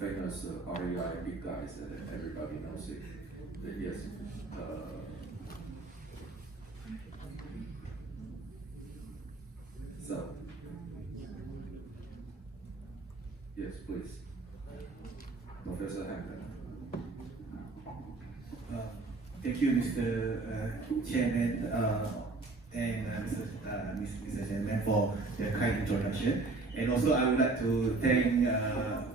famous REI big guys, everybody knows it. Yes. So, yes, please. Professor Hampton. Thank you, Mr. Chairman and Mr. Chairman for the kind introduction. And also I would like to thank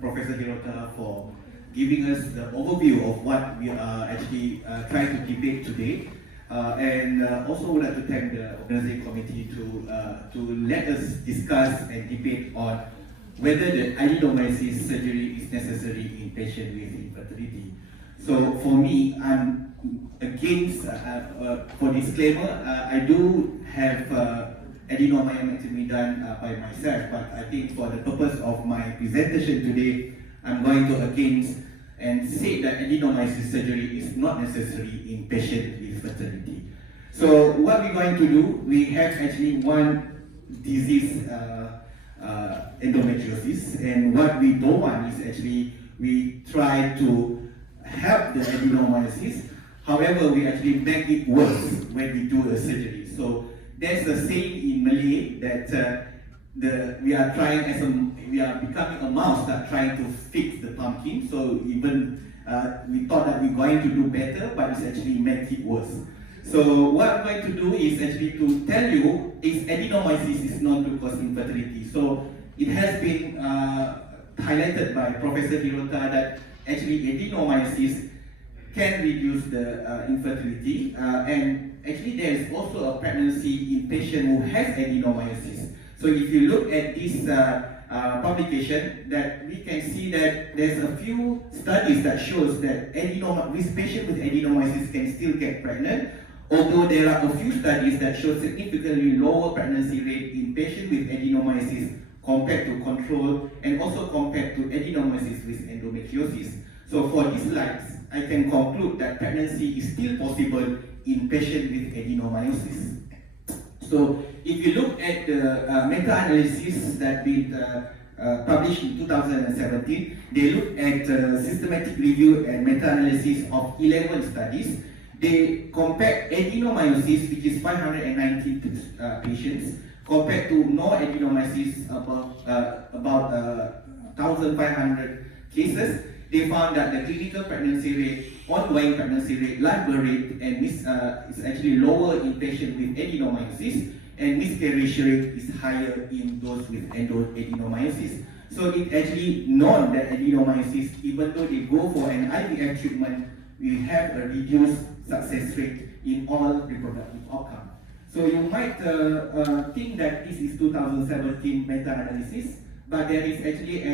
Professor Hirota for giving us the overview of what we are actually trying to debate today. And also would like to thank the organizing committee to let us discuss and debate on whether the adenomyosis surgery is necessary in patients with infertility. So for me, I'm against, for disclaimer, I do have adenomyometry done by myself, but I think for the purpose of my presentation today, I'm going to against and say that adenomyosis surgery is not necessary in patients with fertility. So what we're going to do, we have actually one disease, endometriosis, and what we don't want is actually we try to help the adenomyosis. However, we actually make it worse when we do a surgery. So there's a saying in Malay that we are becoming a mouse that trying to fix the pumpkin. So even we thought that we're going to do better, but it's actually make it worse. So what I'm going to do is actually to tell you is adenomyosis is known to cause infertility. So it has been highlighted by Professor Hirota that actually adenomyosis can reduce the infertility, and actually there is also a pregnancy in patient who has adenomyosis. So if you look at this publication, that we can see that there's a few studies that shows that this patient with adenomyosis can still get pregnant, although there are a few studies that show significantly lower pregnancy rate in patients with adenomyosis compared to control, and also compared to adenomyosis with endometriosis. So for these slides, I can conclude that pregnancy is still possible in patients with adenomyosis. So if you look at the meta-analysis that been published in 2017, they looked at systematic review and meta-analysis of 11 studies. They compared adenomyosis, which is 590 patients, compared to no adenomyosis, about 1,500 cases. They found that the clinical pregnancy rate, ongoing pregnancy rate, live birth rate, and is actually lower in patients with adenomyosis, and miscarriage rate is higher in those with adenomyosis. So it actually known that adenomyosis, even though they go for an IVF treatment, we have a reduced success rate in all reproductive outcome. So you might think that this is 2017 meta-analysis, but there is actually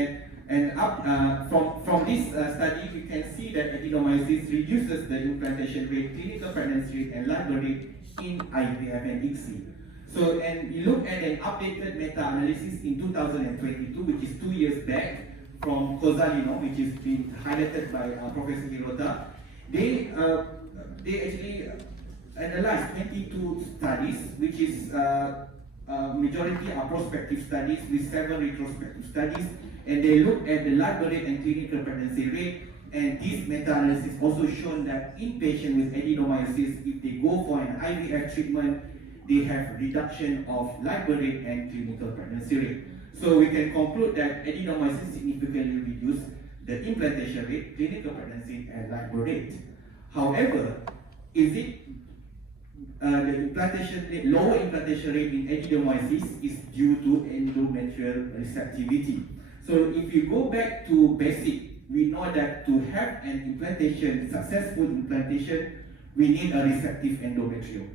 from this study, we can see that adenomyosis reduces the implantation rate, clinical pregnancy rate, and live birth rate in IVF and ICSI. So, and you look at an updated meta-analysis in 2022, which is 2 years back, from Cozzalino, which is been highlighted by Professor Hirota. They actually analyzed 22 studies, which is majority are prospective studies with 7 retrospective studies, and they look at the live birth rate and clinical pregnancy rate. And this meta-analysis also shown that in patients with adenomyosis, if they go for an IVF treatment, they have reduction of live birth rate and clinical pregnancy rate. So we can conclude that adenomyosis significantly reduce the implantation rate, clinical pregnancy, and live birth rate. However, is it the implantation rate, lower implantation rate in adenomyosis is due to endometrial receptivity. So if you go back to basic, we know that to have an implantation, successful implantation, we need a receptive endometrium.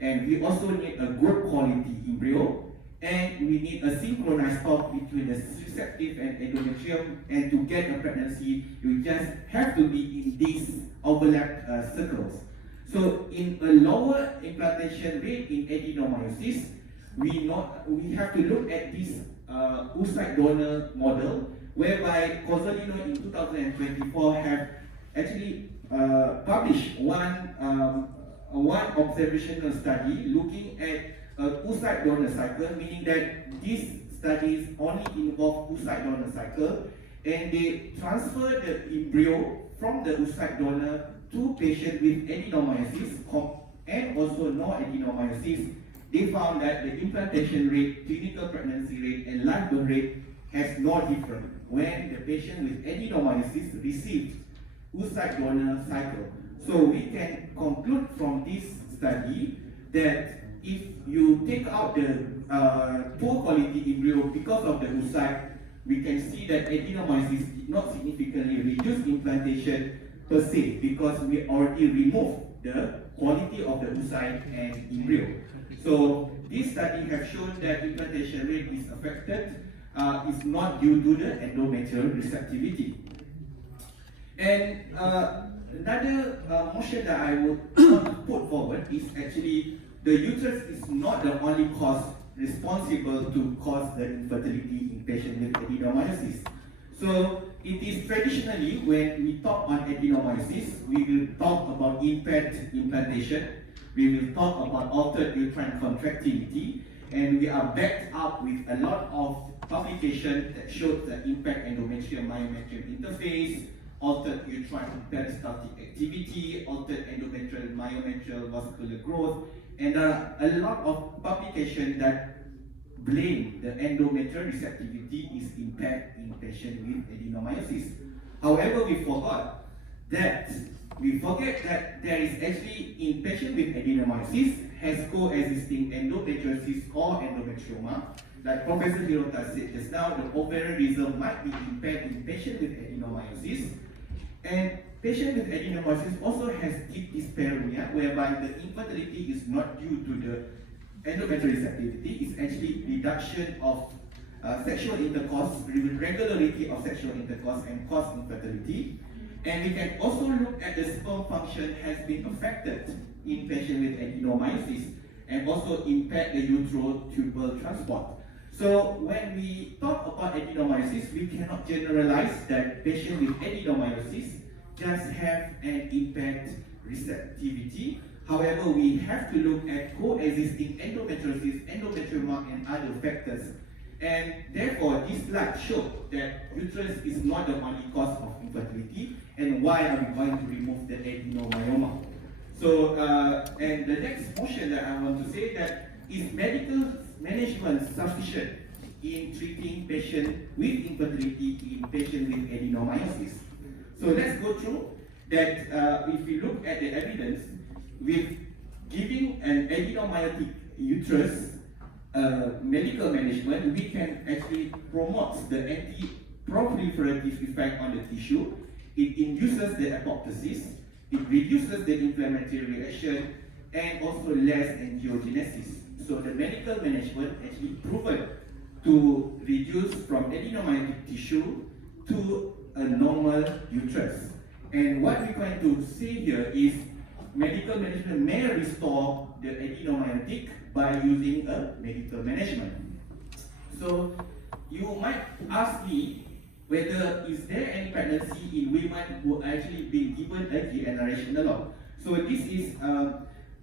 And we also need a good quality embryo, and we need a synchronized talk between the receptive and endometrium. And to get a pregnancy, you just have to be in these overlapped circles. So in a lower implantation rate in adenomyosis, we have to look at this oocyte donor model, whereby Cozzalino in 2024 have actually published one observational study looking at oocyte donor cycle, meaning that these studies only involve oocyte donor cycle, and they transfer the embryo from the oocyte donor to patient with adenomyosis and also no adenomyosis. They found that the implantation rate, clinical pregnancy rate, and live birth rate has no difference when the patient with adenomyosis received oocyte donor cycle. So we can conclude from this study that if you take out the poor quality embryo because of the oocyte, we can see that adenomyosis did not significantly reduce implantation per se because we already removed the quality of the oocyte and embryo. So this study has shown that implantation rate is affected, is not due to the endometrial receptivity. And another motion that I would want to put forward is actually the uterus is not the only cause responsible to cause the infertility in patients with adenomyosis. So it is traditionally when we talk on adenomyosis, we will talk about impaired implantation, we will talk about altered uterine contractility, and we are backed up with a lot of publications that show the impact endometrial myometrium interface, altered uterine peristaltic activity, altered endometrial myometrial vascular growth, and a lot of publications that blame the endometrial receptivity is impaired in patients with adenomyosis. However, we forget that there is actually in patients with adenomyosis has coexisting endometriosis or endometrioma. Like Professor Hirota said just now, the ovarian rhythm might be impaired in patients with adenomyosis. And patients with adenomyosis also has deep dyspareunia, whereby the infertility is not due to the endometrial receptivity, it's actually reduction of sexual intercourse, regularity of sexual intercourse and cause infertility. And we can also look at the sperm function has been affected in patients with adenomyosis and also impact the uterotubal transport. So when we talk about adenomyosis, we cannot generalize that patients with adenomyosis just have an impaired receptivity. However, we have to look at coexisting endometriosis, endometrioma, and other factors. And therefore, this slide shows that uterus is not the only cause of infertility, and why are we going to remove the adenomyoma? So, and the next motion that I want to say that is medical management sufficient in treating patients with infertility in patients with adenomyosis. So let's go through that. If we look at the evidence, with giving an adenomyotic uterus medical management, we can actually promote the anti-proliferative effect on the tissue. It induces the apoptosis, it reduces the inflammatory reaction, and also less angiogenesis. So the medical management actually proven to reduce from adenomyotic tissue to a normal uterus. And what we're going to see here is medical management may restore the adenomyotic by using a medical management. So you might ask me whether is there any pregnancy in women who actually been given a generation analog. So this is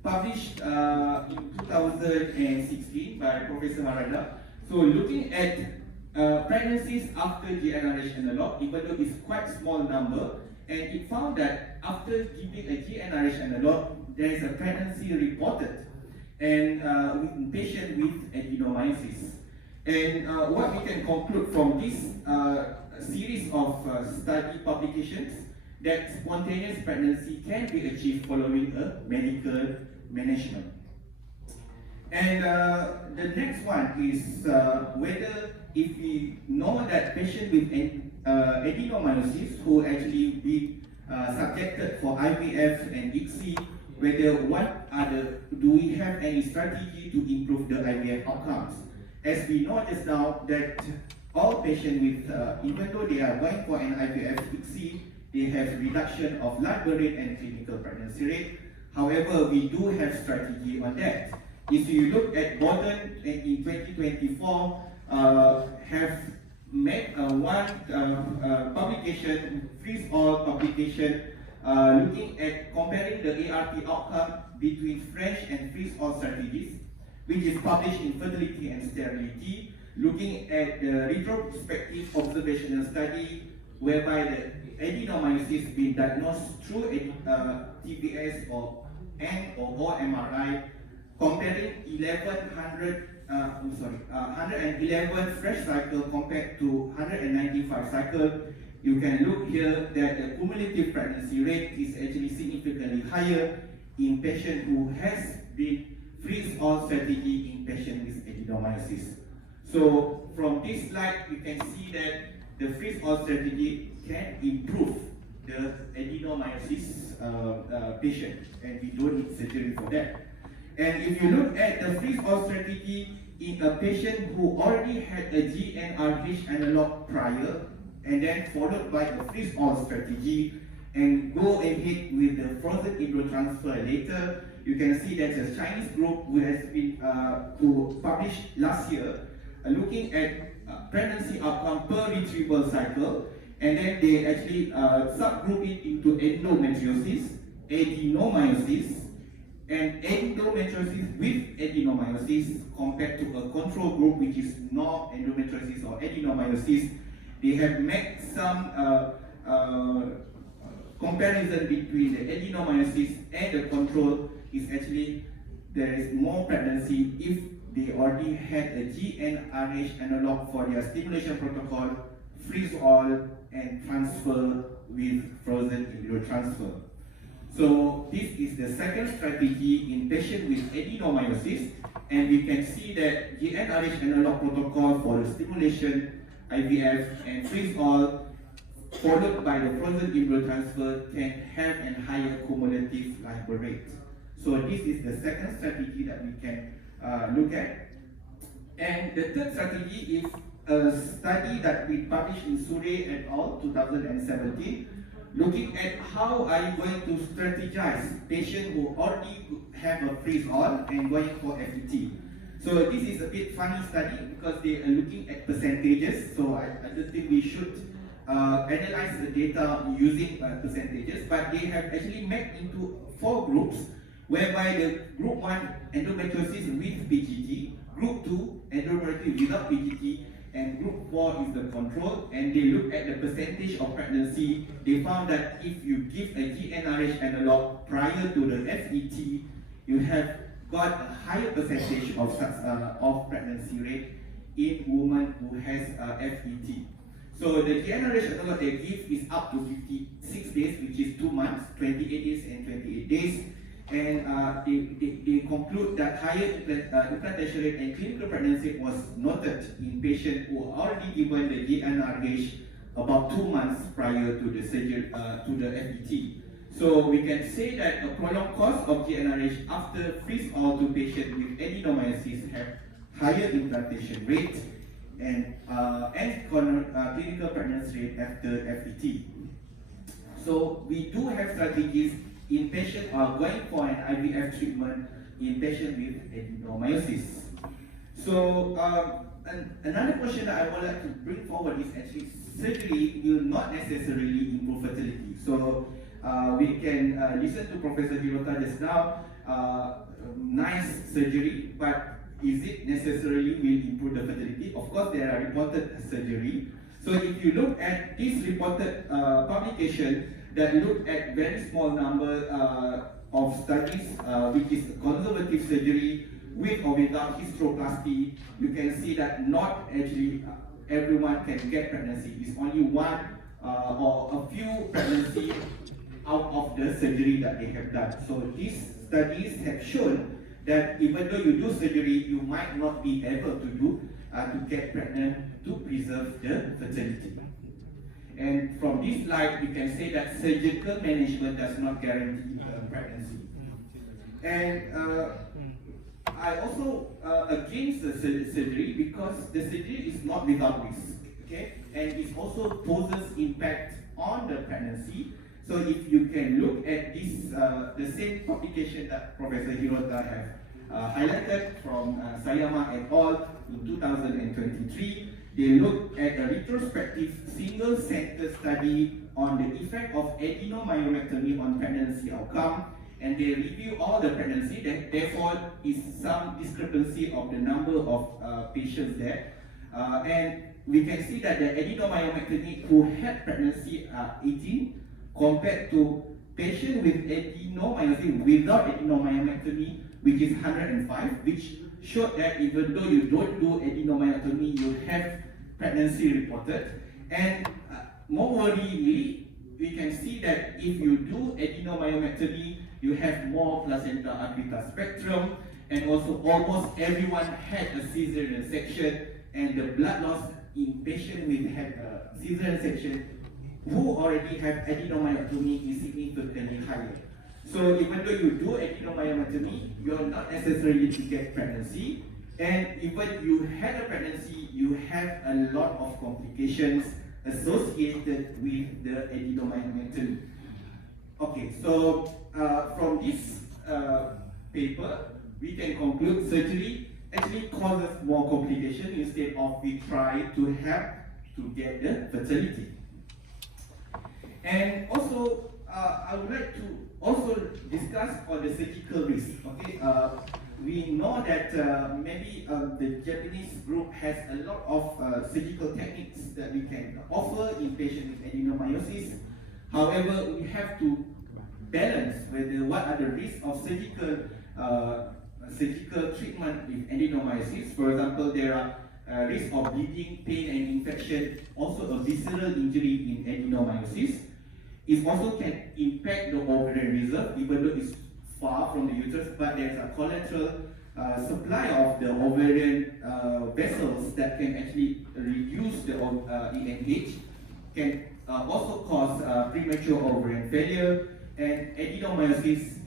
published in 2016 by Professor Harada. So looking at pregnancies after GnRH analog, even though it's quite small number, and it found that after giving a GnRH analog, there is a pregnancy reported, and with patient with adenomyosis. And what we can conclude from this series of study publications, that spontaneous pregnancy can be achieved following a medical management. And the next one is whether if we know that patient with adenomyosis who actually been subjected for IVF and ICSI, whether do we have any strategy to improve the IVF outcomes? As we know just now that all patients with, even though they are going for an IVF ICSI, they have reduction of live birth rate and clinical pregnancy rate. However, we do have strategy on that. If you look at Borden in 2024, have made one publication, freeze-all publication, looking at comparing the ART outcome between fresh and freeze-all strategies, which is published in Fertility and Sterility, looking at the retrospective observational study, whereby the adenomyosis being diagnosed through TBS or MRI, comparing 111 fresh cycle compared to 195 cycle. You can look here that the cumulative pregnancy rate is actually significantly higher in patient who has been freeze-all strategy in patient with adenomyosis. So from this slide, you can see that the freeze-all strategy can improve the adenomyosis patient, and we don't need surgery for that. And if you look at the freeze-all strategy in a patient who already had a GnRH analog prior, and then followed by a freeze-all strategy, and go ahead with the frozen embryo transfer later, you can see that a Chinese group who has been who published last year, looking at pregnancy outcome per retrieval cycle, and then they actually subgroup it into endometriosis, adenomyosis, and endometriosis with adenomyosis compared to a control group which is no endometriosis or adenomyosis. They have made some comparison between the adenomyosis and the control. Is actually there is more pregnancy if they already had a GnRH analog for their stimulation protocol, freeze-all, and transfer with frozen embryo transfer. So this is the second strategy in patient with adenomyosis, and we can see that GnRH analog protocol for the stimulation, IVF, and freeze-all, followed by the frozen embryo transfer, can have a higher cumulative live birth rate. So this is the second strategy that we can look at. And the third strategy is a study that we published in Surrey et al. 2017, looking at how are you going to strategize patients who already have a freeze-all and going for FET. So this is a bit funny study because they are looking at percentages. So I don't think we should analyze the data using percentages, but they have actually made into 4 groups, whereby the group 1 endometriosis with PGT, group 2 endometriosis without PGT, and group 4 is the control, and they look at the percentage of pregnancy. They found that if you give a GnRH analog prior to the FET, you have got a higher percentage of pregnancy rate in women who has FET. So the GnRH analog they give is up to 56 days, which is 2 months, 28 days and 28 days. And they conclude that higher implantation rate and clinical pregnancy was noted in patients who were already given the GnRH about 2 months prior to the surgery, to the FET. So we can say that a prolonged course of GnRH after freeze-all to patients with adenomyosis have higher implantation rate and clinical pregnancy rate after FET. So we do have strategies in patients who are going for an IVF treatment in patients with adenomyosis. So another question that I would like to bring forward is actually surgery will not necessarily improve fertility. So we can listen to Professor Hirota just now, nice surgery, but is it necessarily will improve the fertility? Of course, there are reported surgery. So if you look at this reported publication that look at very small number of studies, which is conservative surgery with or without hysteroplasty, you can see that not actually everyone can get pregnancy. It's only one or a few pregnancy out of the surgery that they have done. So these studies have shown that even though you do surgery, you might not be able to get pregnant to preserve the fertility. And from this slide, we can say that surgical management does not guarantee pregnancy. And I also against the surgery because the surgery is not without risk, okay? And it also poses impact on the pregnancy. So if you can look at this, the same publication that Professor Hirota have highlighted from Sayama et al. In 2023, they looked at a retrospective single-center study on the effect of adenomyoectomy on pregnancy outcome, and they review all the pregnancy. Therefore, is some discrepancy of the number of patients there, and we can see that the adenomyomectomy who had pregnancy are 18 compared to patient with adenomyosis without adenomyomectomy, which is 105, which showed that even though you don't do adenomyotomy, you have pregnancy reported. And more worryingly, we can see that if you do adenomyomectomy, you have more placenta abrupta spectrum, and also almost everyone had a caesarean section, and the blood loss in patient with had a caesarean section who already have adenomyotomy is significantly higher. So even though you do adenomyotomy, you're not necessarily to get pregnancy, and even you had a pregnancy, you have a lot of complications associated with the adenomyotomy. Okay, so from this paper, we can conclude surgery actually causes more complication instead of we try to help to get the fertility. And also, I would like to also discuss on the surgical risk. Okay, we know that maybe the Japanese group has a lot of surgical techniques that we can offer in patients with adenomyosis. However, we have to balance whether what are the risks of surgical treatment with adenomyosis. For example, there are risks of bleeding, pain, and infection. Also, a visceral injury in adenomyosis. It also can impact the ovarian reserve, even though it's far from the uterus, but there's a collateral supply of the ovarian vessels that can actually reduce the ENH, can also cause premature ovarian failure, and adenomyosis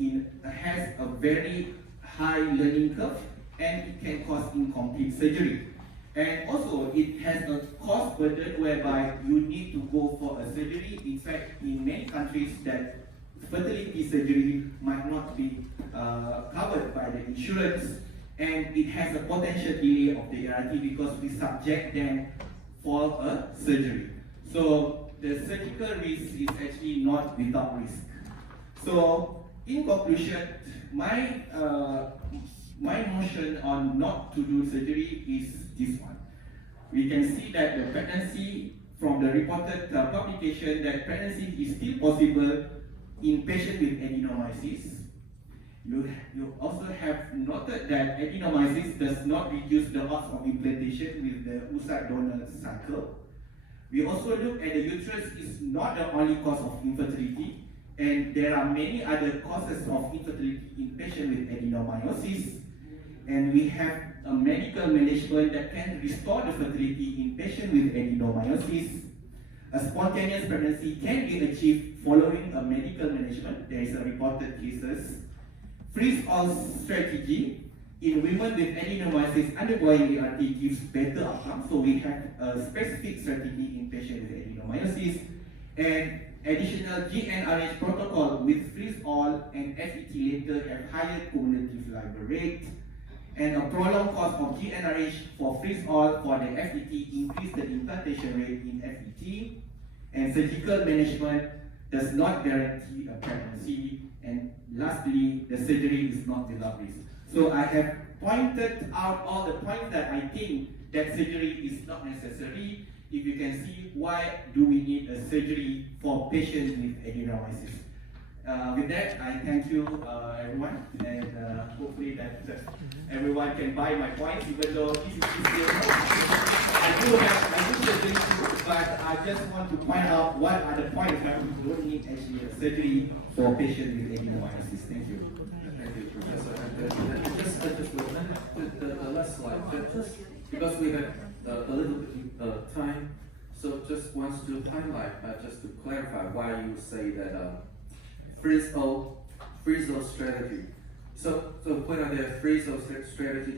has a very high learning curve, and it can cause incomplete surgery. And also, it has a cost burden whereby you need to go for a surgery. In fact, in many countries, that fertility surgery might not be covered by the insurance, and it has a potential delay of the ART because we subject them for a surgery. So the surgical risk is actually not without risk. So in conclusion, my motion on not to do surgery is this one. We can see that the pregnancy, from the reported publication, that pregnancy is still possible in patients with adenomyosis. You also have noted that adenomyosis does not reduce the odds of implantation with the oocyte donor cycle. We also look at the uterus is not the only cause of infertility, and there are many other causes of infertility in patients with adenomyosis. And we have a medical management that can restore the fertility in patients with adenomyosis. A spontaneous pregnancy can be achieved following a medical management. There is a reported cases. Freeze-all strategy in women with adenomyosis undergoing ART gives better outcomes. So we have a specific strategy in patients with adenomyosis. And additional GnRH protocol with freeze-all and FET later have higher cumulative LIBOR rate. And a prolonged course of GnRH for freeze-all for the FET increase the implantation rate in FET. And surgical management does not guarantee a pregnancy. And lastly, the surgery is not without risk. So I have pointed out all the points that I think that surgery is not necessary. If you can see, why do we need a surgery for patients with adenomyosis? With that, I thank you, everyone, and hopefully that everyone can buy my points, even though this is still I do surgery too, but I just want to point out what are the points that we don't need actually a surgery for patients with adenomyosis. Thank you. Thank you, Professor. And just the last slide, just because we have a little bit time, so just wants to highlight, just to clarify why you say that freeze-all strategy. So when are the freeze-all strategy,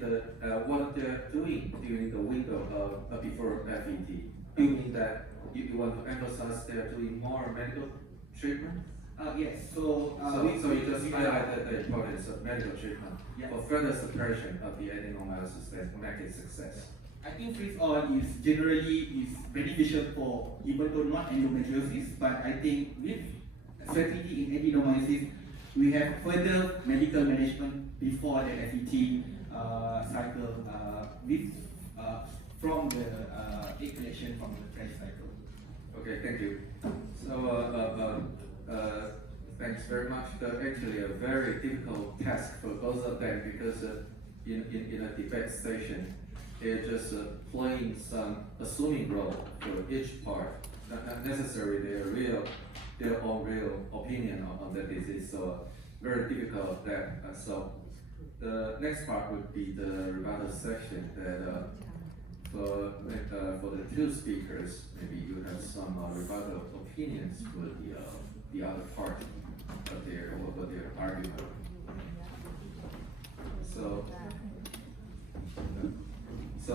what they're doing during the window before FET? Do you mean that you want to emphasize they're doing more medical treatment? Yes. So you just highlighted the importance of medical treatment for further suppression of the adenomyosis and make it success. I think freeze-all is generally beneficial for, even though not endometriosis, but I think with certainty in adenomyosis, we have further medical management before the FET cycle with from the egg collection from the fresh cycle. Okay, thank you. So, thanks very much. Actually, a very difficult task for both of them because in a debate session, they're just playing some assuming role for each part, not necessarily their own real opinion on the disease. So, very difficult that. So, the next part would be the rebuttal section that. For the two speakers, maybe you have some rebuttal opinions for the other part of their argument. So.